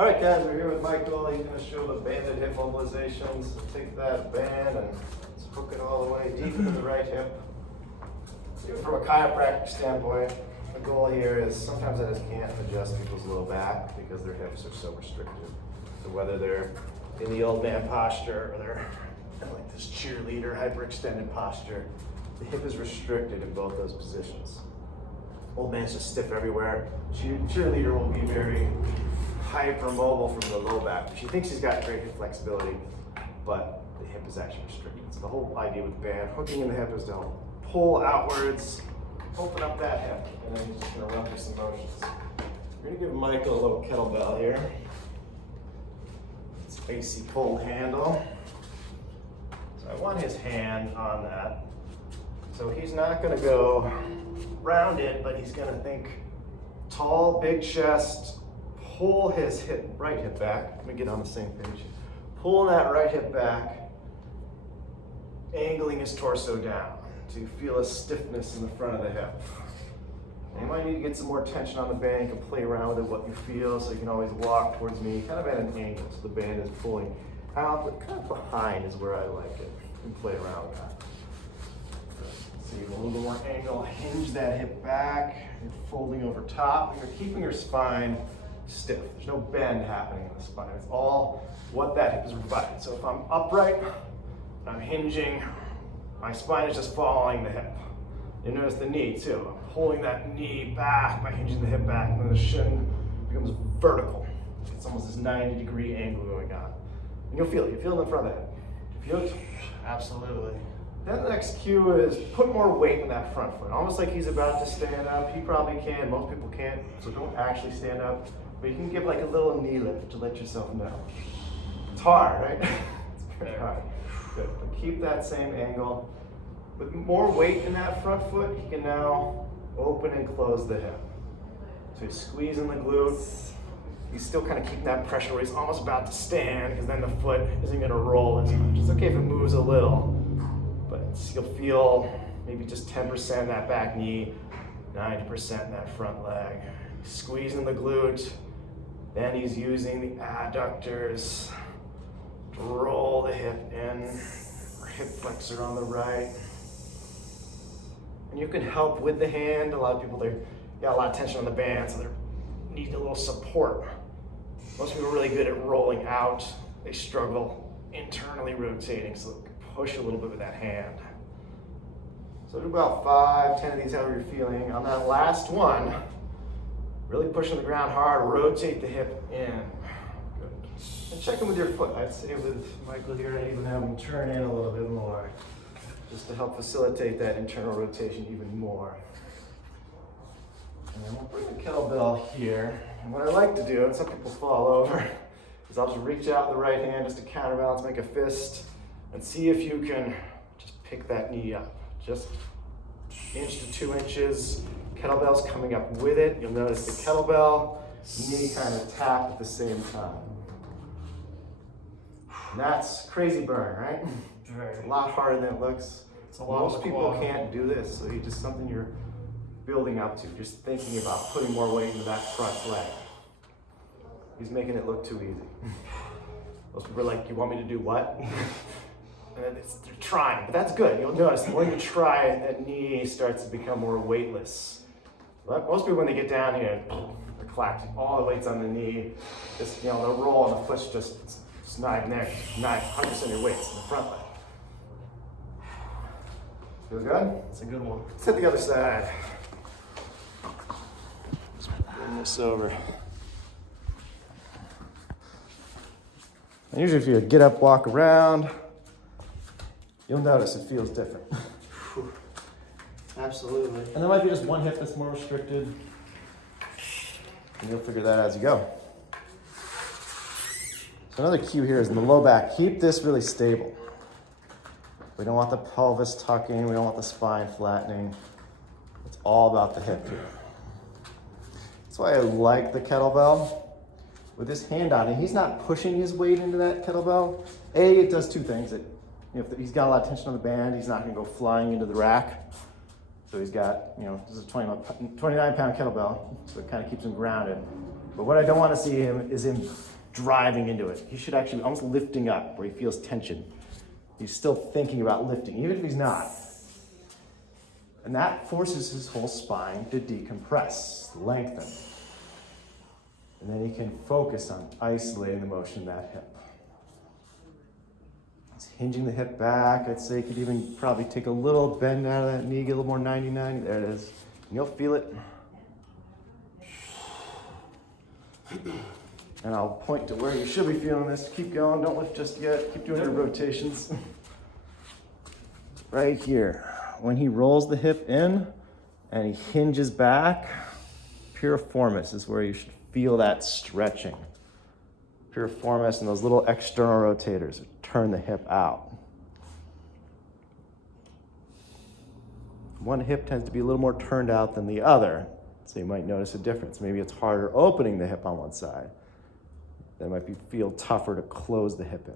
All right, guys, we're here with Michael. He's going to show the banded hip mobilizations. Take that band and let's hook it all the way deep into the right hip. Even from a chiropractic standpoint, the goal here is sometimes I just can't adjust people's low back because their hips are so restricted. So whether they're in the old man posture or they're in like this cheerleader hyperextended posture, the hip is restricted in both those positions. Old man's just stiff everywhere. Cheerleader will be very hypermobile from the low back. She thinks she's got great hip flexibility, but the hip is actually restricted. So the whole idea with band hooking in the hip is to pull outwards, open up that hip, and then you're just gonna run through some motions. We're gonna give Michael a little kettlebell here. It's an AC pull handle. So I want his hand on that. So he's not gonna go round it, but he's gonna think tall, big chest, pull his right hip back. Let me get on the same page. Pulling that right hip back, angling his torso down to feel a stiffness in the front of the hip. And you might need to get some more tension on the band. You can play around with it, what you feel, so you can always walk towards me, kind of at an angle, so the band is pulling out, but kind of behind is where I like it. You can play around with that. So you have a little bit more angle, hinge that hip back, you're folding over top, and you're keeping your spine stiff. There's no bend happening in the spine. It's all what that hip is providing. So if I'm upright, I'm hinging, my spine is just following the hip. You notice the knee too. I'm pulling that knee back by hinging the hip back, and then the shin becomes vertical. It's almost this 90-degree angle going on. And you'll feel it. You feel it in the front of the hip. You feel it? Absolutely. Then the next cue is put more weight in that front foot. Almost like he's about to stand up. He probably can. Most people can't. So don't actually stand up. But you can give like a little knee lift to let yourself know. It's hard, right? It's very hard. Good. But keep that same angle. With more weight in that front foot, he can now open and close the hip. So he's squeezing the glute. He's still kind of keeping that pressure where he's almost about to stand, because then the foot isn't going to roll as much. It's okay if it moves a little, but you'll feel maybe just 10% in that back knee, 90% in that front leg. He's squeezing the glute. Then he's using the adductors to roll the hip in, or hip flexor on the right. And you can help with the hand. A lot of people, they got a lot of tension on the band, so they need a little support. Most people are really good at rolling out. They struggle internally rotating, so they can push a little bit with that hand. So do about 5, 10 of these, however you're feeling. On that last one, really pushing the ground hard, rotate the hip in. Good. And check in with your foot. I'd say with Michael here, I even have him turn in a little bit more, just to help facilitate that internal rotation even more. And then we'll bring the kettlebell here. And what I like to do, and some people fall over, is I'll just reach out with the right hand just to counterbalance, make a fist, and see if you can just pick that knee up. Just 1 to 2 inches. Kettlebell's coming up with it. You'll notice the kettlebell, knee kind of tap at the same time. And that's crazy burn, right? It's a lot harder than it looks. Most people can't do this, so it's just something you're building up to, just thinking about putting more weight into that front leg. He's making it look too easy. Most people are like, you want me to do what? And then they're trying, but that's good. You'll notice the more you try, that knee starts to become more weightless. But most people, when they get down here, they're collapsing. All the weight's on the knee. Just, they'll roll and the foot's just not even there. 100% of your weight's in the front leg. Feel good? It's a good one. Let's hit the other side. Let's bring this over. And usually if you get up, walk around, you'll notice it feels different. Absolutely. And there might be just one hip that's more restricted. And you'll figure that out as you go. So another cue here is in the low back. Keep this really stable. We don't want the pelvis tucking. We don't want the spine flattening. It's all about the hip here. That's why I like the kettlebell. With his hand on it, he's not pushing his weight into that kettlebell. It does 2 things. If he's got a lot of tension on the band, he's not going to go flying into the rack. So he's got, this is a 29-pound kettlebell, so it kind of keeps him grounded. But what I don't want to see is him driving into it. He should actually be almost lifting up where he feels tension. He's still thinking about lifting, even if he's not. And that forces his whole spine to decompress, lengthen. And then he can focus on isolating the motion of that hip. He's hinging the hip back. I'd say he could even probably take a little bend out of that knee, get a little more 99. There it is. And you'll feel it. And I'll point to where you should be feeling this. Keep going, don't lift just yet. Keep doing your rotations. Right here. When he rolls the hip in and he hinges back, piriformis is where you should feel that stretching. Piriformis and those little external rotators turn the hip out. One hip tends to be a little more turned out than the other, so you might notice a difference. Maybe it's harder opening the hip on one side. That might feel tougher to close the hip in.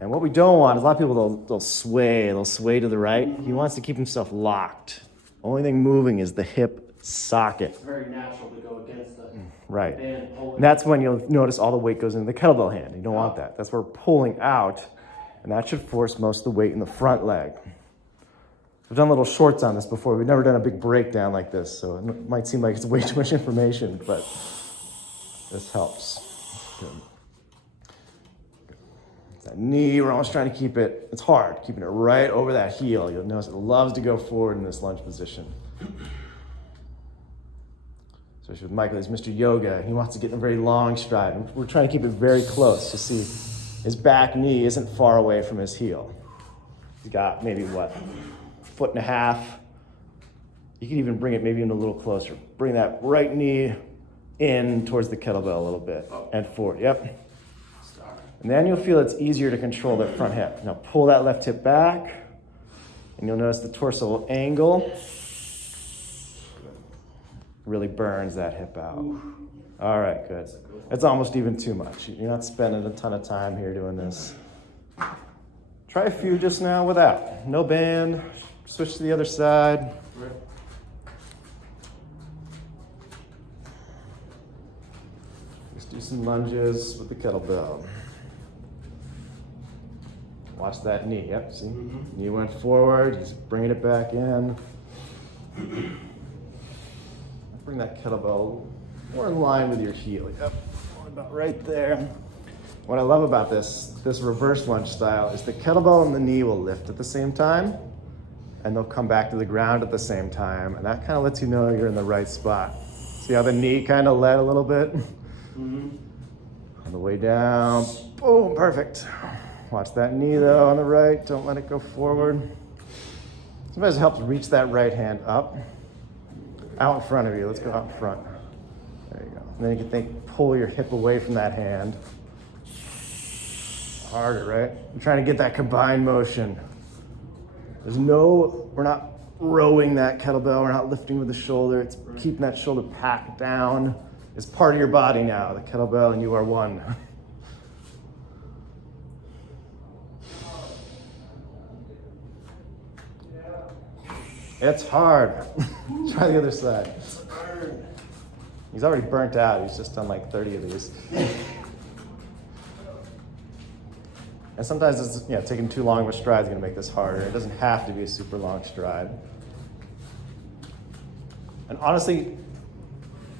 And what we don't want is a lot of people, they'll sway to the right. He wants to keep himself locked. Only thing moving is the hip socket. It's very natural to go against the right. band. And that's when you'll notice all the weight goes into the kettlebell hand. You don't want that. That's where we're pulling out, and that should force most of the weight in the front leg. I've done little shorts on this before. We've never done a big breakdown like this, so it might seem like it's way too much information, but this helps. Good. That knee, we're almost trying to keep it, it's hard, keeping it right over that heel. You'll notice it loves to go forward in this lunge position. Especially with Michael, he's Mr. Yoga. He wants to get in a very long stride. We're trying to keep it very close to see his back knee isn't far away from his heel. He's got maybe, foot and a half. You can even bring it maybe even a little closer. Bring that right knee in towards the kettlebell a little bit and forward. Yep. And then you'll feel it's easier to control that front hip. Now pull that left hip back, and you'll notice the torso will angle. Really burns that hip out. All right, good. That's almost even too much. You're not spending a ton of time here doing this. Try a few just now without. No band. Switch to the other side. Just do some lunges with the kettlebell. Watch that knee. Yep, see? Knee went forward. Just bringing it back in. Bring that kettlebell more in line with your heel. Yep, about right there. What I love about this reverse lunge style is the kettlebell and the knee will lift at the same time, and they'll come back to the ground at the same time, and that kind of lets you know you're in the right spot. See how the knee kind of led a little bit? On the way down, boom, perfect. Watch that knee though on the right, don't let it go forward. Sometimes it helps reach that right hand up, out in front of you. Let's go out in front. There you go. And then you can pull your hip away from that hand. Harder, right? I'm trying to get that combined motion. We're not rowing that kettlebell, we're not lifting with the shoulder, it's keeping that shoulder packed down. It's part of your body now, the kettlebell and you are one. It's hard. Try the other side. He's already burnt out. He's just done like 30 of these. And sometimes it's, taking too long of a stride is going to make this harder. It doesn't have to be a super long stride. And honestly,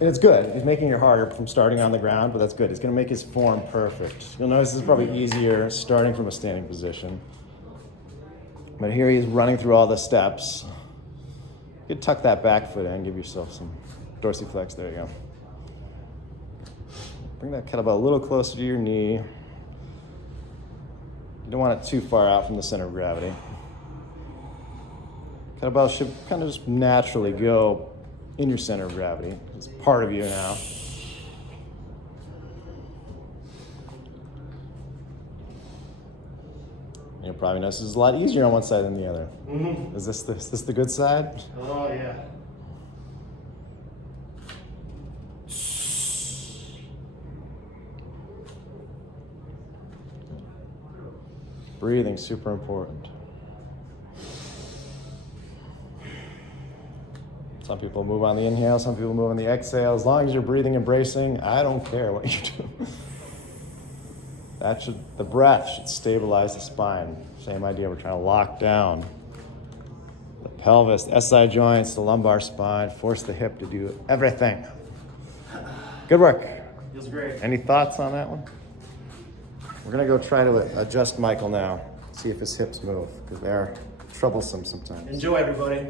and it's good. It's making it harder from starting on the ground, but that's good. It's going to make his form perfect. You'll notice this is probably easier starting from a standing position. But here he's running through all the steps. You could tuck that back foot in, give yourself some dorsiflex. There you go. Bring that kettlebell a little closer to your knee. You don't want it too far out from the center of gravity. Kettlebell should kind of just naturally go in your center of gravity. It's part of you now. You'll probably notice it's a lot easier on one side than the other. Is this the good side? Oh, yeah. Breathing, super important. So Some people move on the inhale, some people move on the exhale. As long as you're breathing and bracing, I don't care what you do. The breath should stabilize the spine. Same idea, we're trying to lock down the pelvis, the SI joints, the lumbar spine, force the hip to do everything. Good work. Feels great. Any thoughts on that one? We're gonna go try to adjust Michael now, see if his hips move, because they're troublesome sometimes. Enjoy, everybody.